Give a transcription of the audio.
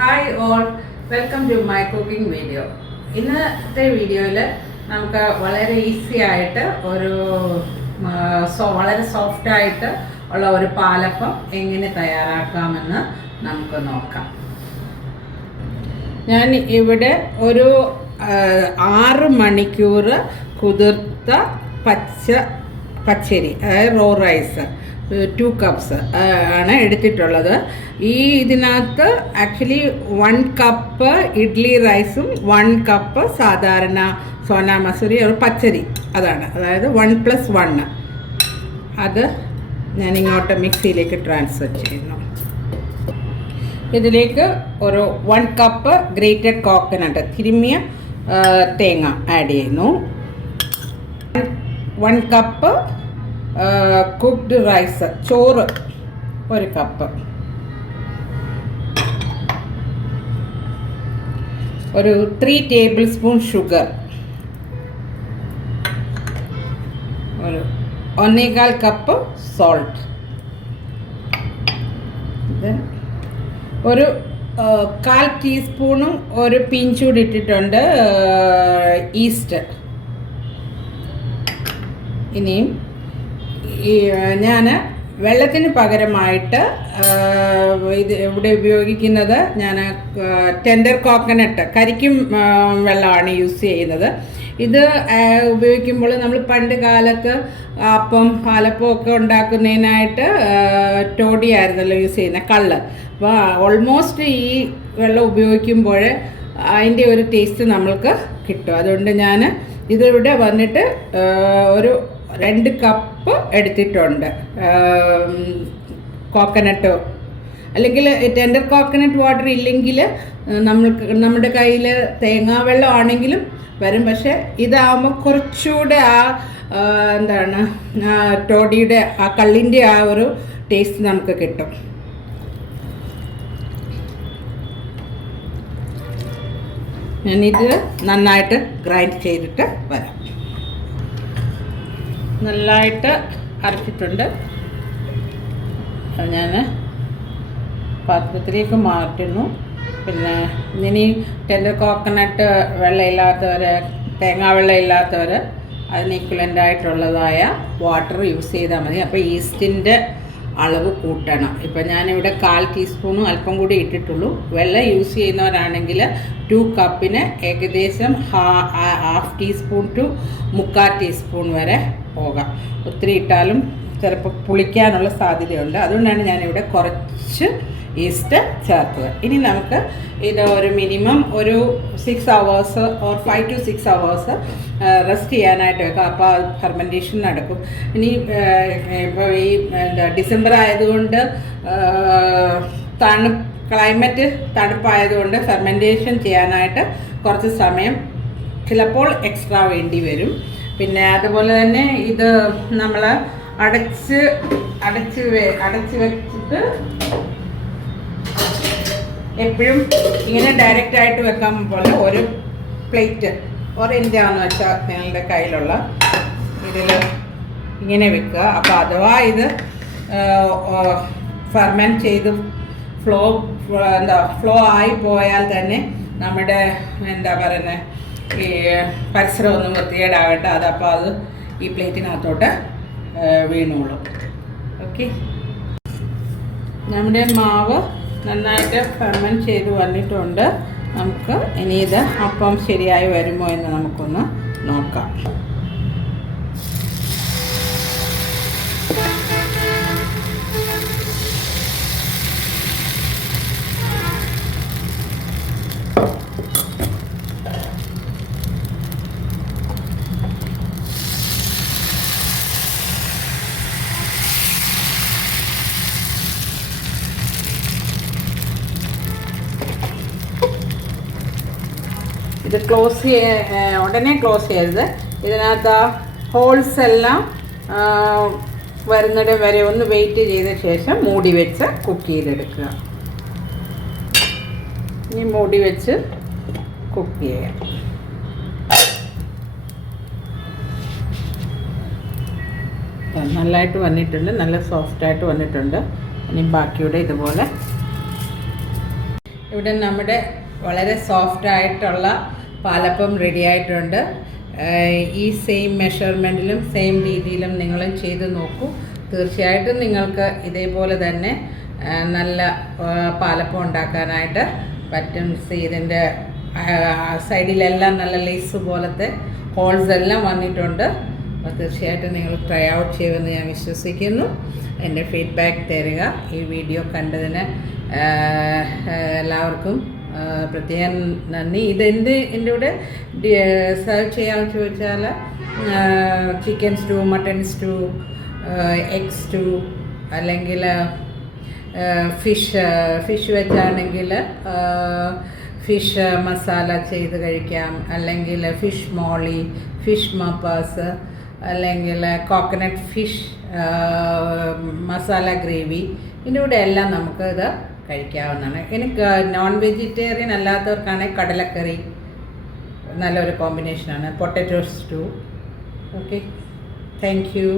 Hi all, welcome to my cooking video. ഇന്നത്തെ വീഡിയോയിൽ നമുക്ക് വളരെ ഈസി ആയിട്ട് വളരെ സോഫ്റ്റ് ആയിട്ട് ഉള്ള ഒരു പാലപ്പം എങ്ങനെ തയ്യാറാക്കാമെന്ന് നമുക്ക് നോക്കാം. ഞാൻ ഇവിടെ ഒരു 6 മണിക്കൂർ കുതിർത്ത പച്ചരി അതായത് റോ റൈസ് 2 കപ്സ് ആണ് എടുത്തിട്ടുള്ളത്. ഇതിനകത്ത് ആക്ച്വലി 1 കപ്പ് ഇഡ്ലി റൈസും 1 കപ്പ് സാധാരണ സോനാ മസൂരി ഒരു പച്ചരി അതാണ്, അതായത് 1+1 അത് ഞാൻ ഇങ്ങോട്ട് മിക്സിയിലേക്ക് ട്രാൻസ്ഫർ ചെയ്യുന്നു. ഇതിലേക്ക് ഒരു 1 കപ്പ് ഗ്രേറ്റഡ് കോക്കനട്ട് തിരുമ്മിയ തേങ്ങ ആഡ് ചെയ്യുന്നു. 1 കപ്പ് കുക്ക്ഡ് റൈസ് ചോറ് 1 കപ്പ്, ഒരു 3 ടേബിൾ സ്പൂൺ ഷുഗർ, ഒരു 1.25 കപ്പ് സോൾട്ട്, ഒരു 1/4 ടീസ്പൂണും ഒരു പിഞ്ചൂടി ഇട്ടിട്ടുണ്ട് ഈസ്റ്റ്. ഇനിയും ഞാൻ വെള്ളത്തിന് പകരമായിട്ട് ഇവിടെ ഉപയോഗിക്കുന്നത് ഞാൻ ടെൻഡർ കോക്കനട്ട് കരിക്കും വെള്ളമാണ് യൂസ് ചെയ്യുന്നത്. ഇത് ഉപയോഗിക്കുമ്പോൾ നമ്മൾ പണ്ട് കാലത്ത് അപ്പം പാലപ്പം ഒക്കെ ഉണ്ടാക്കുന്നതിനായിട്ട് ടോഡി ആയിരുന്നല്ലോ യൂസ് ചെയ്യുന്നത്, കള്ള്. അപ്പോൾ ഓൾമോസ്റ്റ് ഈ വെള്ളം ഉപയോഗിക്കുമ്പോൾ അതിൻ്റെ ഒരു ടേസ്റ്റ് നമ്മൾക്ക് കിട്ടും. അതുകൊണ്ട് ഞാൻ ഇതിവിടെ വന്നിട്ട് ഒരു 2 കപ്പ് എടുത്തിട്ടുണ്ട് കോക്കനട്ടോ, അല്ലെങ്കിൽ ടെൻഡർ കോക്കനട്ട് വാട്ടർ ഇല്ലെങ്കിൽ നമ്മുടെ കയ്യിൽ തേങ്ങാവെള്ളം ആണെങ്കിലും വരും. പക്ഷേ ഇതാകുമ്പോൾ കുറച്ചുകൂടെ ടോഡിയുടെ കള്ളിൻ്റെ ഒരു ടേസ്റ്റ് നമുക്ക് കിട്ടും. ഞാനിത് നന്നായിട്ട് ഗ്രൈൻഡ് ചെയ്തിട്ട് വരാം. നല്ലതായിട്ട് അരച്ചിട്ടുണ്ട്. ഞാൻ പാത്രത്തിലേക്ക് മാറ്റുന്നു. പിന്നെ ഇനി ടെൻഡർ കോക്കനട്ട് വെള്ളമില്ലാത്തവർ, തേങ്ങാവെള്ളം ഇല്ലാത്തവർ അതിന് ഈക്വലൻ്റായിട്ടുള്ളതായ വാട്ടർ യൂസ് ചെയ്താൽ മതി. അപ്പോൾ ഈസ്റ്റിൻ്റെ അളവ് കൂട്ടണം. ഇപ്പം ഞാനിവിടെ 1/4 ടീസ്പൂണും അല്പം കൂടി ഇട്ടിട്ടുള്ളൂ. വെള്ളം യൂസ് ചെയ്യുന്നവരാണെങ്കിൽ 2 കപ്പിന് ഏകദേശം 1/2 ടീസ്പൂൺ ടു 3/4 ടീസ്പൂൺ വരെ പോകാം. ഒത്തിരി ഇട്ടാലും ചിലപ്പോൾ പുളിക്കാനുള്ള സാധ്യതയുണ്ട്. അതുകൊണ്ടാണ് ഞാനിവിടെ കുറച്ച് ഈസ്റ്റ് ചേർത്തത്. ഇനി നമുക്ക് ഇത് ഒരു മിനിമം ഒരു 6 hours or 5 to 6 hours rest ചെയ്യാനായിട്ട് വെക്കാം. അപ്പോൾ ഫെർമെൻറ്റേഷൻ നടക്കും. ഇനി ഇപ്പോൾ ഈ ഡിസംബർ ആയതുകൊണ്ട് ക്ലൈമറ്റ് തണുപ്പായതുകൊണ്ട് ഫെർമെൻറ്റേഷൻ ചെയ്യാനായിട്ട് കുറച്ച് സമയം ചിലപ്പോൾ എക്സ്ട്രാ വേണ്ടി വരും. പിന്നെ അതുപോലെ തന്നെ ഇത് നമ്മൾ അടച്ച് വെച്ചിട്ട് എപ്പോഴും ഇങ്ങനെ ഡയറക്റ്റായിട്ട് വെക്കാൻ പോലെ ഒരു പ്ലേറ്റ് എന്താണെന്ന് വെച്ചാൽ നിങ്ങളുടെ കയ്യിലുള്ള ഇതിൽ ഇങ്ങനെ വെക്കുക. അപ്പോൾ അഥവാ ഇത് ഫെർമെൻറ്റ് ചെയ്ത് ഫ്ലോ ആയി പോയാൽ തന്നെ നമ്മുടെ ഈ പരിസരമൊന്നും വൃത്തികേടാകട്ടെ. അതപ്പോൾ അത് ഈ പ്ലേറ്റിനകത്തോട്ട് വീണോളും. ഓക്കെ, നമ്മുടെ മാവ് നന്നായിട്ട് ഫെർമെൻറ്റ് ചെയ്ത് വന്നിട്ടുണ്ട്. നമുക്ക് ഇനി ഇത് അപ്പം ശരിയായി വരുമോ എന്ന് നമുക്കൊന്ന് നോക്കാം. ഇത് ഉടനെ ക്ലോസ് ചെയ്യരുത്. ഇതിനകത്ത് ഹോൾസ് എല്ലാം വരുന്നിടം വരെ ഒന്ന് വെയിറ്റ് ചെയ്ത ശേഷം മൂടി വെച്ച് കുക്ക് ചെയ്തെടുക്കുക. ഇനി മൂടി വെച്ച് കുക്ക് ചെയ്യാം. നല്ലതായിട്ട് വന്നിട്ടുണ്ട്, നല്ല സോഫ്റ്റായിട്ട് വന്നിട്ടുണ്ട്. ഇനി ബാക്കിയുടെ ഇതുപോലെ ഇവിടെ നമ്മുടെ വളരെ സോഫ്റ്റായിട്ടുള്ള പാലപ്പം റെഡി ആയിട്ടുണ്ട്. ഈ സെയിം മെഷർമെൻറ്റിലും സെയിം രീതിയിലും നിങ്ങളും ചെയ്ത് നോക്കൂ. തീർച്ചയായിട്ടും നിങ്ങൾക്ക് ഇതേപോലെ തന്നെ നല്ല പാലപ്പം ഉണ്ടാക്കാനായിട്ട് പറ്റും. ഇതിൻ്റെ സൈഡിലെല്ലാം നല്ല ലേസ് പോലത്തെ ഹോൾസ് എല്ലാം വന്നിട്ടുണ്ട്. അപ്പോൾ തീർച്ചയായിട്ടും നിങ്ങൾ ട്രൈ ഔട്ട് ചെയ്യുമെന്ന് ഞാൻ വിശ്വസിക്കുന്നു. എൻ്റെ ഫീഡ്ബാക്ക് തരിക. ഈ വീഡിയോ കണ്ടതിന് എല്ലാവർക്കും പ്രത്യേകം നന്ദി. എൻ്റെ കൂടെ സെർവ് ചെയ്യാമെന്ന് ചോദിച്ചാൽ chicken stew, mutton stew, egg stew, അല്ലെങ്കിൽ ഫിഷ് വെച്ചാണെങ്കിൽ ഫിഷ് മസാല ചെയ്ത് കഴിക്കാം, അല്ലെങ്കിൽ ഫിഷ് മോളി, ഫിഷ് മപ്പാസ്, അല്ലെങ്കിൽ കോക്കനട്ട് ഫിഷ് മസാല ഗ്രേവി, ഇതിൻ്റെ കൂടെ എല്ലാം നമുക്കിത് കഴിക്കാവുന്നതാണ്. എനിക്ക് നോൺ വെജിറ്റേറിയൻ അല്ലാത്തവർക്കാണെങ്കിൽ കടലക്കറി നല്ലൊരു കോമ്പിനേഷനാണ്. Potato stew. Okay, thank you.